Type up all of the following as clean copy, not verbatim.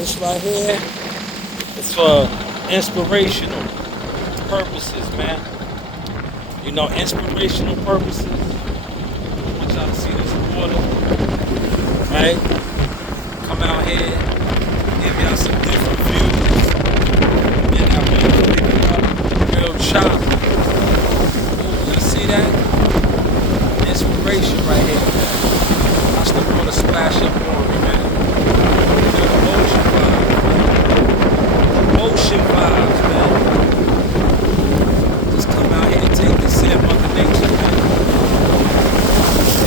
This right here is for inspirational purposes, man. You know, inspirational purposes. I want y'all to see this water, right? Come out here, give y'all some different views. And I want to pick it up real chop. Y'all see that? Inspiration right here, man. Watch the water splash up on me, man. Feel the ocean vibes, man. Ocean vibes, man. Just come out here and take this in, Mother Nature, man.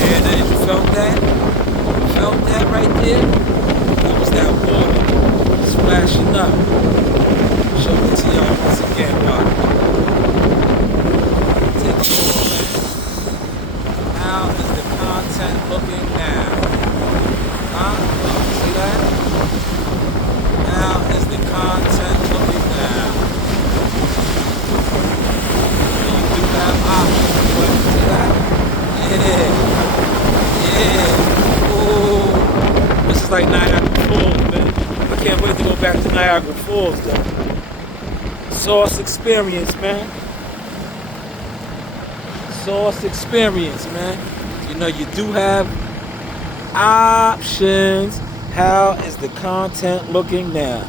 And then you felt that? You felt that right there? That was that water splashing up. Show it to y'all once again, y'all. Take it all in. How is the content looking now? Huh? See that? How is the content looking now? You do have options. See that? Yeah. Ooh. This is like Niagara Falls, man. I can't wait to go back to Niagara Falls, though. Source experience, man. Source experience, man. You know, you do have options. How is the content looking now?